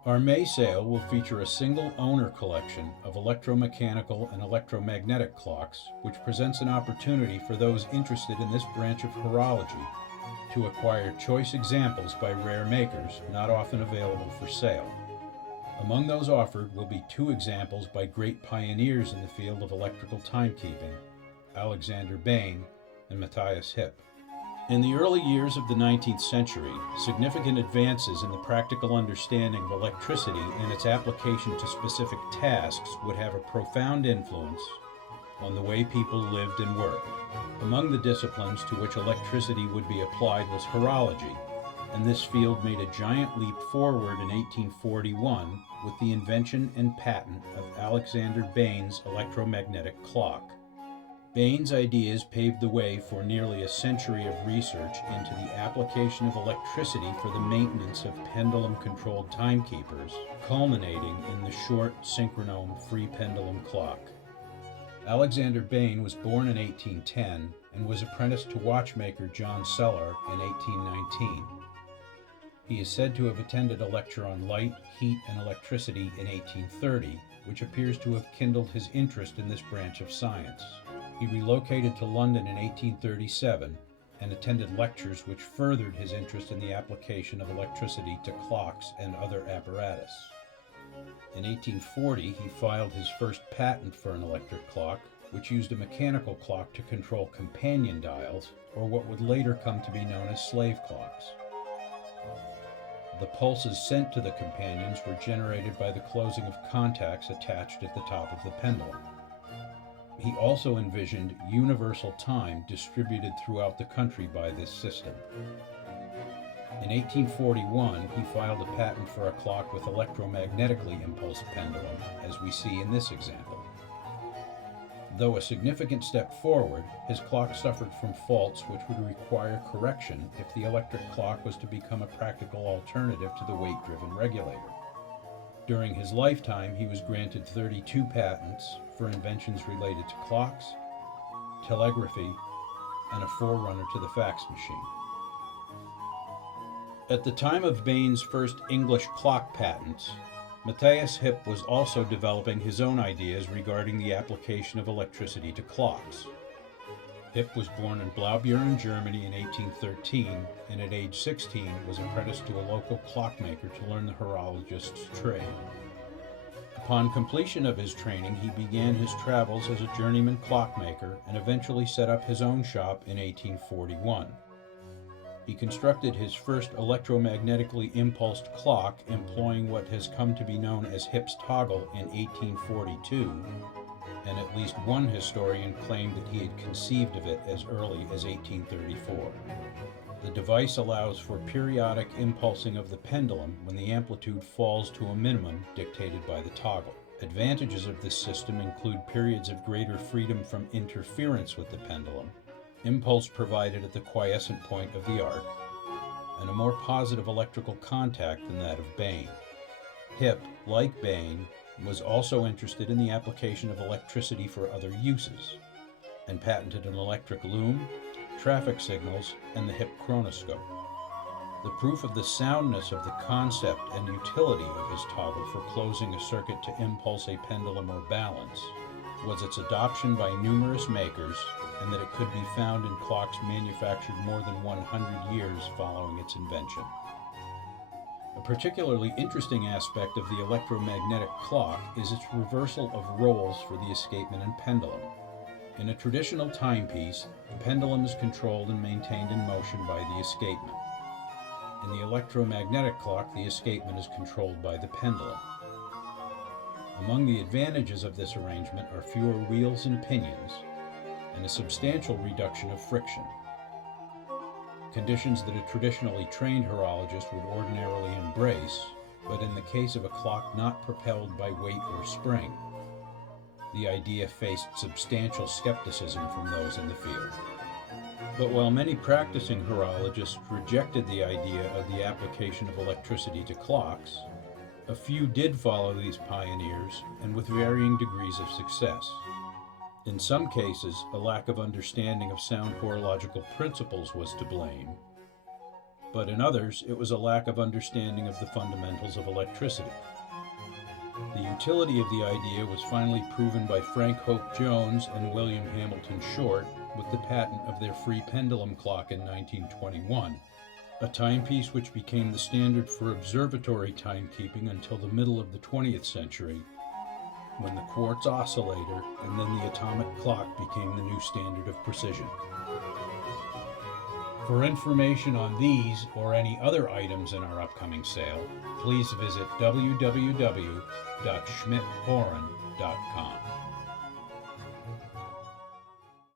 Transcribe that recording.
Our May sale will feature a single owner collection of electromechanical and electromagnetic clocks, which presents an opportunity for those interested in this branch of horology to acquire choice examples by rare makers not often available for sale. Among those offered will be 2 examples by great pioneers in the field of electrical timekeeping, Alexander Bain and Matthaus Hipp. In the early years of the 19th century, significant advances in the practical understanding of electricity and its application to specific tasks would have a profound influence on the way people lived and worked. Among the disciplines to which electricity would be applied was horology, and this field made a giant leap forward in 1841 with the invention and patent of Alexander Bain's electromagnetic clock. Bain's ideas paved the way for nearly a century of research into the application of electricity for the maintenance of pendulum-controlled timekeepers, culminating in the Shortt Synchronome free pendulum clock. Alexander Bain was born in 1810 and was apprenticed to watchmaker John Sellar in 1819. He is said to have attended a lecture on light, heat, and electricity in 1830, which appears to have kindled his interest in this branch of science. He relocated to London in 1837 and attended lectures which furthered his interest in the application of electricity to clocks and other apparatus. In 1840, he filed his first patent for an electric clock, which used a mechanical clock to control companion dials, or what would later come to be known as slave clocks. The pulses sent to the companions were generated by the closing of contacts attached at the top of the pendulum. He also envisioned universal time distributed throughout the country by this system. In 1841, he filed a patent for a clock with electromagnetically impulsed pendulum, as we see in this example. Though a significant step forward, his clock suffered from faults which would require correction if the electric clock was to become a practical alternative to the weight-driven regulator. During his lifetime, he was granted 32 patents for inventions related to clocks, telegraphy, and a forerunner to the fax machine. At the time of Bain's first English clock patents, Matthaus Hipp was also developing his own ideas regarding the application of electricity to clocks. Hipp was born in Blaubeuren, Germany in 1813, and at age 16 was apprenticed to a local clockmaker to learn the horologist's trade. Upon completion of his training, he began his travels as a journeyman clockmaker and eventually set up his own shop in 1841. He constructed his first electromagnetically impulsed clock, employing what has come to be known as Hipp's toggle, in 1842, and at least one historian claimed that he had conceived of it as early as 1834. The device allows for periodic impulsing of the pendulum when the amplitude falls to a minimum dictated by the toggle. Advantages of this system include periods of greater freedom from interference with the pendulum, impulse provided at the quiescent point of the arc, and a more positive electrical contact than that of Bain. Hipp, like Bain, was also interested in the application of electricity for other uses, and patented an electric loom, traffic signals, and the Hipp chronoscope. The proof of the soundness of the concept and utility of his toggle for closing a circuit to impulse a pendulum or balance was its adoption by numerous makers, and that it could be found in clocks manufactured more than 100 years following its invention. A particularly interesting aspect of the electromagnetic clock is its reversal of roles for the escapement and pendulum. In a traditional timepiece, the pendulum is controlled and maintained in motion by the escapement. In the electromagnetic clock, the escapement is controlled by the pendulum. Among the advantages of this arrangement are fewer wheels and pinions, and a substantial reduction of friction, conditions that a traditionally trained horologist would ordinarily embrace, but in the case of a clock not propelled by weight or spring, the idea faced substantial skepticism from those in the field. But while many practicing horologists rejected the idea of the application of electricity to clocks, a few did follow these pioneers, and with varying degrees of success. In some cases, a lack of understanding of sound horological principles was to blame, but in others it was a lack of understanding of the fundamentals of electricity. The utility of the idea was finally proven by Frank Hope Jones and William Hamilton Shortt with the patent of their free pendulum clock in 1921, a timepiece which became the standard for observatory timekeeping until the middle of the 20th century, when the quartz oscillator and then the atomic clock became the new standard of precision. For information on these or any other items in our upcoming sale, please visit www.schmitthoran.com.